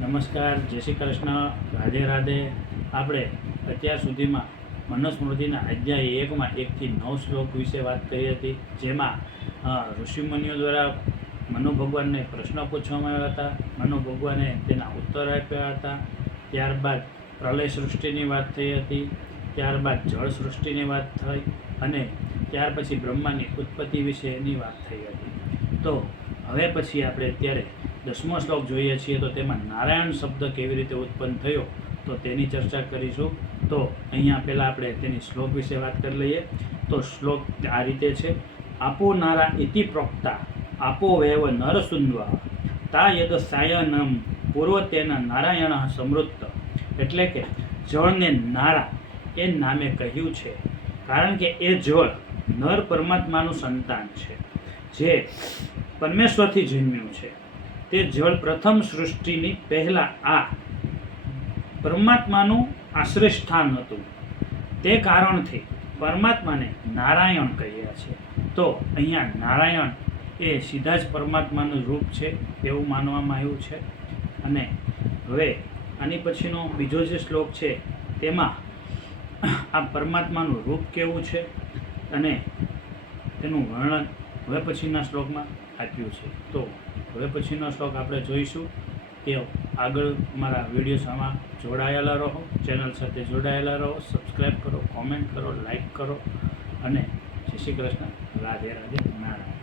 નમસ્કાર, જય શ્રી કૃષ્ણ, રાધે રાધે. આપણે અત્યાર સુધીમાં મનુસ્મૃતિના અધ્યાય 1માં 1 થી 9 શ્લોક વિશે વાત કરી હતી, જેમાં ઋષિમુનિઓ દ્વારા મનુ ભગવાનને પ્રશ્ન પૂછવામાં આવ્યા હતા. મનુ ભગવાને તેના ઉત્તર આપ્યા હતા. ત્યારબાદ પ્રલય સૃષ્ટિની વાત થઈ હતી, ત્યારબાદ જળ સૃષ્ટિની વાત થઈ અને ત્યાર પછી બ્રહ્માની ઉત્પત્તિ વિશેની વાત થઈ હતી. તો હવે પછી આપણે અત્યારે 10મો શ્લોક જોઈએ છીએ. તો તેમાં નારાયણ શબ્દ કેવી રીતે ઉત્પન્ન થયો તો તેની ચર્ચા કરીશું. તો અહીંયા પહેલાં આપણે તેની શ્લોક વિશે વાત કરી લઈએ. તો શ્લોક આ રીતે છે: આપો નારા ઇતિ પ્રોક્તા આપો વૈવ નરસુન્વા તા યદ સાયનમ પૂર્વતેન નારાયણ સમૃદ્ધ. એટલે કે જળને નારા એ નામે કહ્યું છે કારણ કે એ જળ નર પરમાત્માનું સંતાન છે, જે પરમેશ્વરથી જન્મ્યું છે. તે જળ પ્રથમ સૃષ્ટિની પહેલાં આ પરમાત્માનું આશ્રય સ્થાન હતું. તે કારણથી પરમાત્માને નારાયણ કહ્યા છે. તો અહીંયા નારાયણ એ સીધા જ પરમાત્માનું રૂપ છે એવું માનવામાં આવ્યું છે. અને હવે આની પછીનો બીજો જે શ્લોક છે તેમાં આ પરમાત્માનું રૂપ કેવું છે અને તેનું વર્ણન હવે પછીના શ્લોકમાં આપ્યું છે. તો હવે પછીનો શ્લોક આપણે જોઈશું. તે આગળ મારા વિડીયોમાં જોડાયેલા રહો, ચેનલ સાથે જોડાયેલા રહો, સબસ્ક્રાઈબ કરો, કોમેન્ટ કરો, લાઈક કરો અને જય શ્રી કૃષ્ણ, રાધે રાધે, નારાયણ.